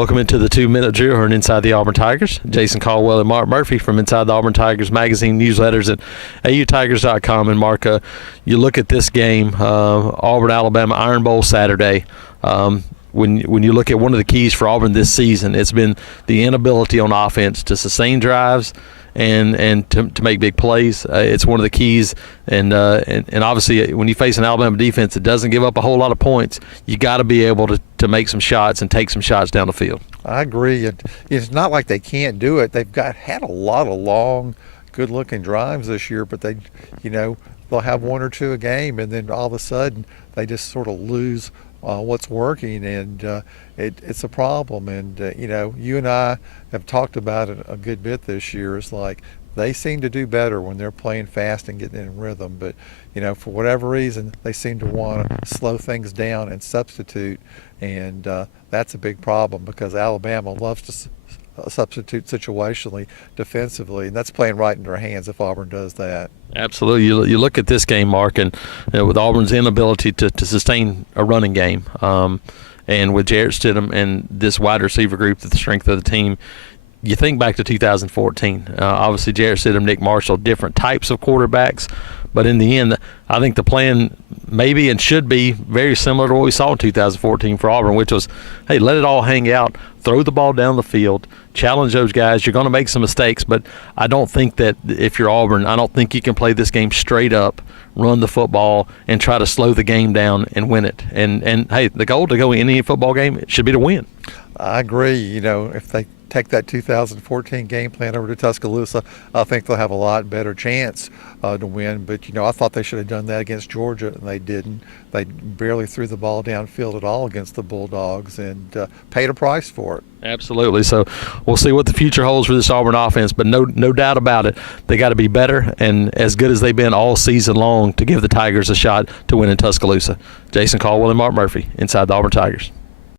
Welcome into the 2-minute drill here Inside the Auburn Tigers. Jason Caldwell and Mark Murphy from Inside the Auburn Tigers magazine newsletters at autigers.com. And Mark, you look at this game, Auburn, Alabama, Iron Bowl Saturday. When you look at one of the keys for Auburn this season, it's been the inability on offense to sustain drives and to make big plays. It's one of the keys, and obviously when you face an Alabama defense that doesn't give up a whole lot of points, you got to be able to make some shots and take some shots down the field. I agree. It's not like they can't do it. They've had a lot of long, good-looking drives this year, but they'll have one or two a game, and then all of a sudden they just sort of lose what's working, and it's a problem. And you and I have talked about it a good bit this year. It's like they seem to do better when they're playing fast and getting in rhythm, but for whatever reason they seem to want to slow things down and substitute, and that's a big problem because Alabama loves to substitute situationally defensively, and that's playing right into our hands if Auburn does that. Absolutely. You look at this game, Mark, and with Auburn's inability to sustain a running game, and with Jarrett Stidham and this wide receiver group, the strength of the team, you think back to 2014. Obviously, Jarrett Stidham, Nick Marshall, different types of quarterbacks, but in the end, I think the plan maybe and should be very similar to what we saw in 2014 for Auburn, which was, hey, let it all hang out, throw the ball down the field, challenge those guys. You're going to make some mistakes, but I don't think that if you're Auburn, I don't think you can play this game straight up, run the football, and try to slow the game down and win it. And hey, the goal to go in any football game should be to win. I agree. If they take that 2014 game plan over to Tuscaloosa, I think they'll have a lot better chance to win. But I thought they should have done that against Georgia, and they didn't. They barely threw the ball downfield at all against the Bulldogs, and paid a price for it. Absolutely. So we'll see what the future holds for this Auburn offense, but no doubt about it, they got to be better and as good as they've been all season long to give the Tigers a shot to win in Tuscaloosa. Jason Caldwell and Mark Murphy, Inside the Auburn Tigers.